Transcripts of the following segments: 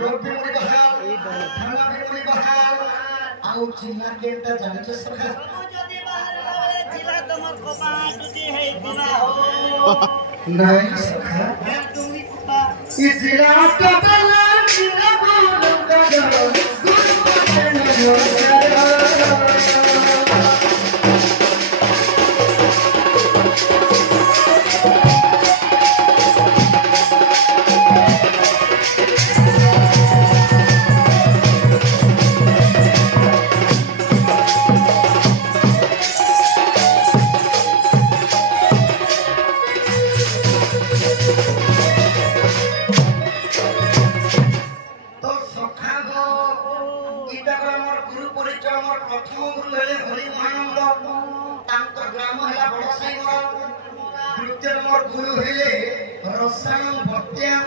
रोटी मुड़ी बहाल खाना भी मुड़ी बहाल आउ चिल्ला के त जाने छ सखा जदी बाहर जिला तमर को बात जे है दिवा हो नहीं सखा मैं डूंगी कुत्ता ई जिला तो बला जिला बोलो गजो गुरु बचन जो गुरु हेले रसायन भक्त्या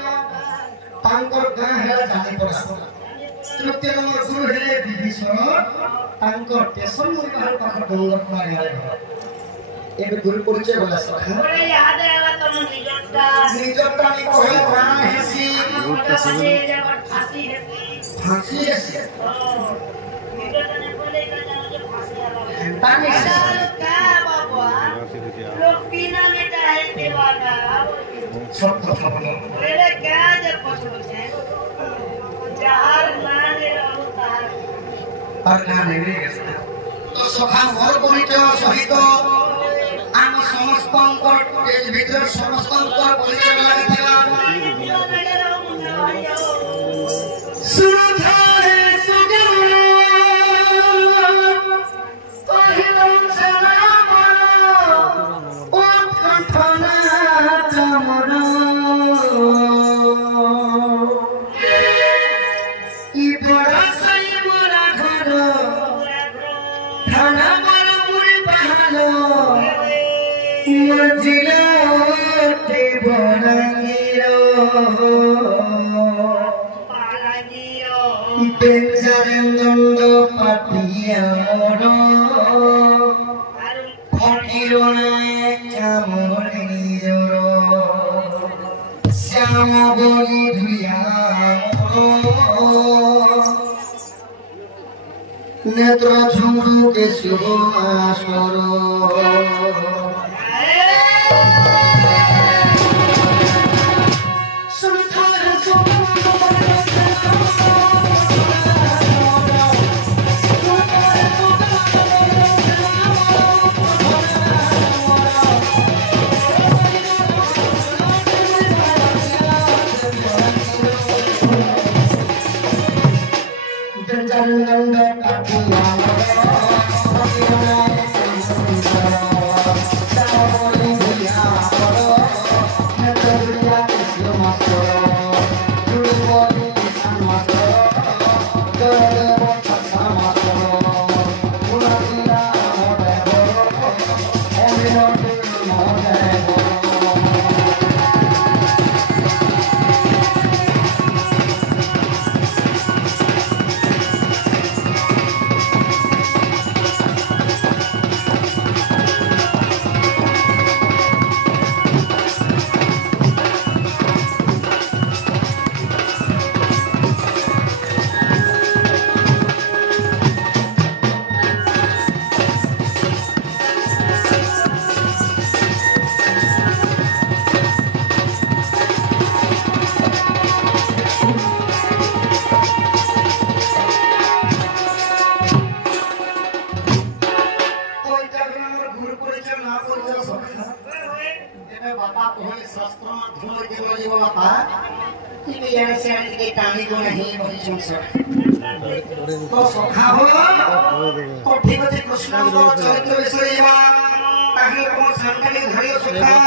तांकर गां हेला जानी पड़ा तृतीय नंबर गुरु हेले विभीषण तांकर टेशन मुई बाहर पाखर डोंगर मारे आले एबे गुरु परिचय बोला सखा अरे याद आला तुम निजटा नि कोई प्राण हेसी फांसी हेसी निजटा ने बोले का जानो जे फांसी आला ताने का बाबा लोग पीना में चाहे दीवाना सब कथा बोलो मेरे क्या जे पछो छे जहार माने रहू तार पर ना नहीं तो सखा मोर परिचय सहित आम समस्तंकर तेज भीतर समस्तंकर परिचय लागितला सुरधारे सुगम पहिलो सलाम ओ कंठना तमर ई बड़ा सई मोरा घर थाना बड़ा मुड़ी बहालो मंजिला ते बलांगीरो बेंजारंद पाटिया मोरो फकीरोनाए कामरे निजरो श्याम बोली धुलिया नेत्र झुमरू के सुमासरो तो सखा हो तो ठीक है कृष्ण को चरित्र विषय बा ताहि को संकल्प धरियो सखा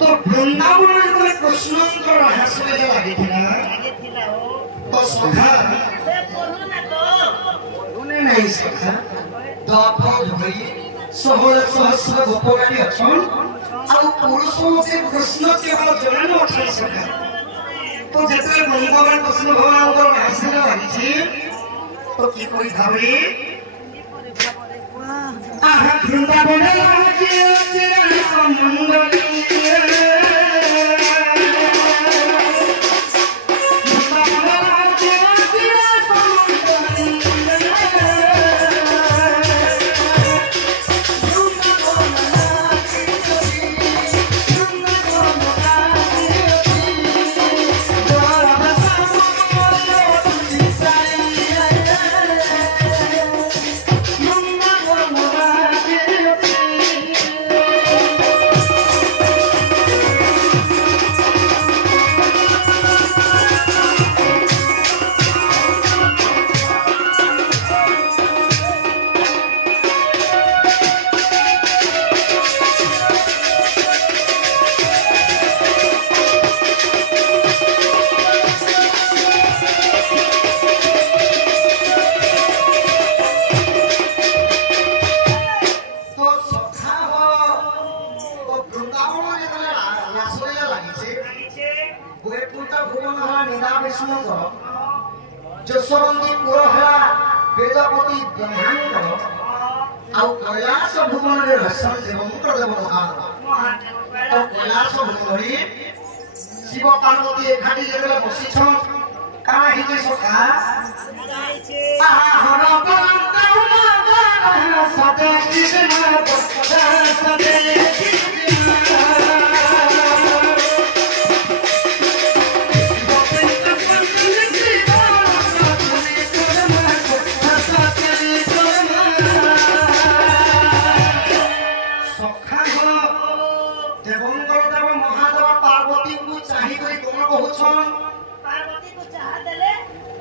तो वृंदावन में कृष्ण को रहस्य लगी थी तो सखा से बोलू ना तो बोलू नहीं सखा तो भई 16 सहस्र गोपरानी अछन आ पुरुषों से कृष्ण केवल जन्म उठाई सके तो जैसे भगवान कृष्ण भगवान को रहस्य लगी थी तो की कोई भाबी आहा वृंदावन लागे चिरा ଦୁଇଟା ଭୁବନ ହେଲା ନିଦା ବିଷ୍ଣୁଙ୍କର ଯଶୋବନ୍ତୀ ପୁର ହେଲା ବେଦପତି ବ୍ରହ୍ମାଙ୍କର ଆଉ କୈଳାସ ଭୁବନରେ ରହସ୍ୟ ଦେବଙ୍କର ଦେବ ମହାଦେବ ତ କୈଳାସ ଭୁବନରେ ଶିବ ପାର୍ବତୀ ଏକାଠି ଯେତେବେଳେ ବସିଛନ୍ କାଣା ହେଇଛି ସଖା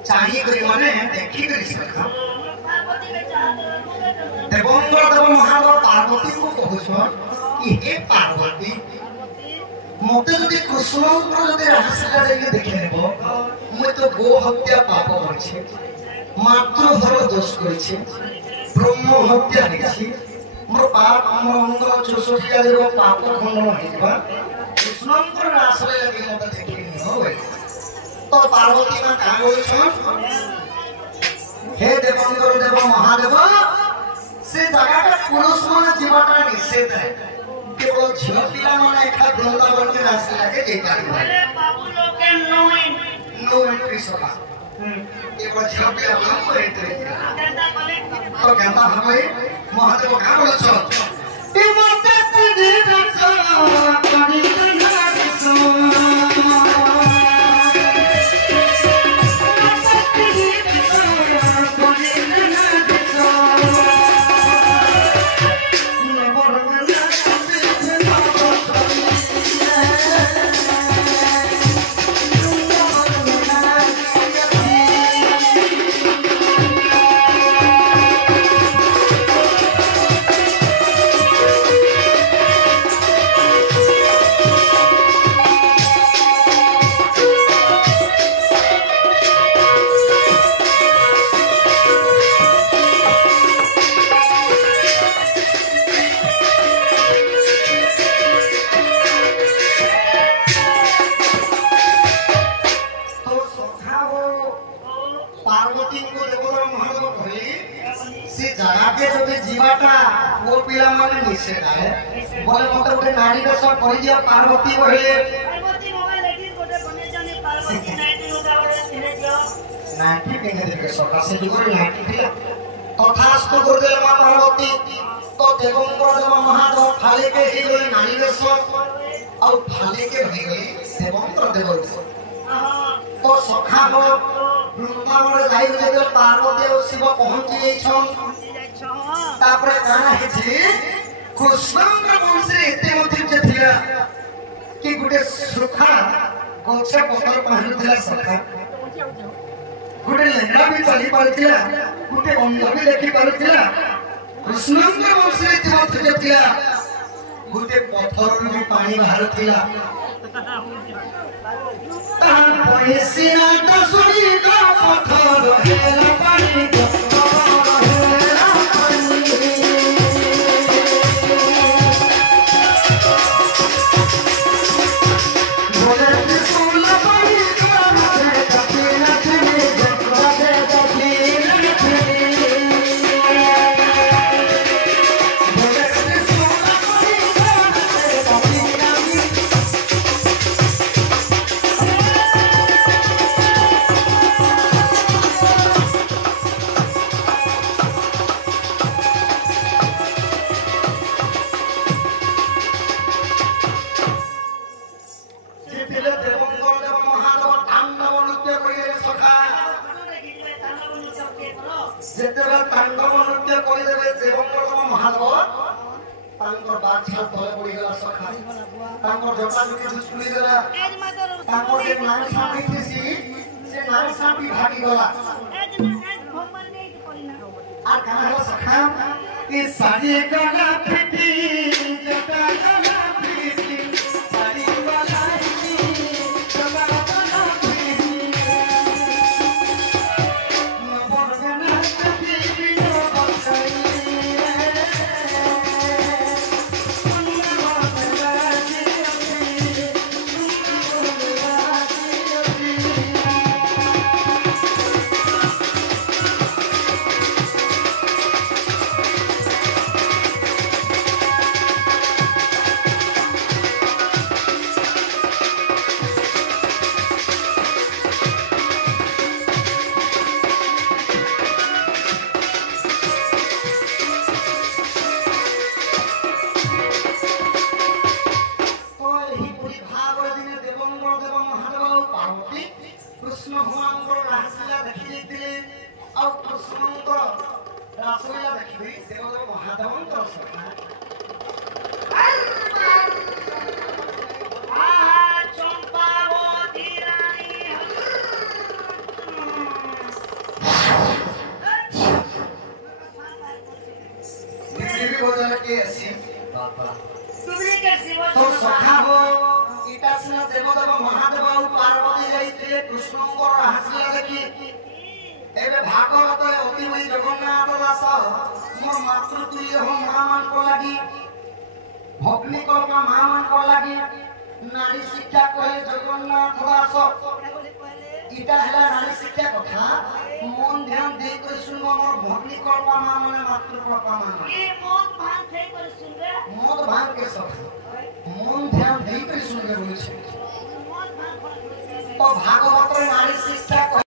चाही करी माने देखी करी सखा देवंगर देव महादेव पार्वती को कहछ कि हे पार्वती मते जदि कृष्णंकर जदि रहस्य लेके देखे लेबो मैं तो गो हत्या पाप करछि मातृ दोष करछि ब्रह्म हत्या करछि मोर पाप मोर अंगर चोसोटिया देव पाप खंडन होइबा कृष्णंकर रहस्य लेके मते देखि नि होय तो पार्वती मां का होइछन हे देवंगर देव महादेव से जगह का पुरुष मन जीवटा निषेध है केवल झियो पिला मन एखा वृंदावन के रास्ते लगे जेता अरे बाबू लोग के नो एंट्री सभा केवल झियो पिला मन को एंट्री कहता बोले तो कहता हमें महादेव का बोलछन ए मते तुझे रक्षा करी तनासो बोले मत गोटे नारी के सब कहि दिया पार्वती कहले पार्वती मोबाइल लेकिन गोटे बने जाने पार्वती नाइटी उगावले सिने दियो नाटी केने देखे सका से जुगरे नाटी थिला तथास्तु गुरुदेव मां पार्वती तो देवंकर देव महादेव फाले के ही गई नारी के सब और फाले के रह गई देवंकर देव तो सखा हो वृंदावन जाई जे पार्वती और शिव पहुंची जाइछन तापरे काना हेछि कृष्णंकर वंशे एते मथिचे थिला कि गुटे सुखा गोछा पतर पहनुथिला सखा गुटे लेंगा भी चली पारुथिला गुटे बंध भी देखि पारुथिला कृष्णंकर वंशे एते मथिचे थिला गुटे पथरु भी पानी बाहरुथिला तान पैसिना तो सुनी का पथर हेला पानी साड़ी गला फिटी जटा गला फिटी साड़ी वाला जटा गला फिटी नबर गना फिटी बिनो बसाई सुनना बदला जी भगवान रासलीला देखी और कृष्ण रासलीला देखी देवदेव महादेव सखा तो सखा हो इटा से देवदेव महादेव और पार्वती जाइए कृष्ण रासलीला देखी एबे भागवत अति मई जगन्नाथ दास मोर मातृतुल्य हो महामान को लगी भग्नी कल्पा महामान को लगी नारी शिक्षा कहे जगन्नाथ दास इटा हला नारी शिक्षा कथा मन ध्यान दे कर सुन मोर भग्नी कल्पा महामान मातृ कल्पा महामान ये मौत भान थे कर सुन रे मौत भान के सब मन ध्यान दे कर सुन रे बोले मौत भान तो भागवत नारी शिक्षा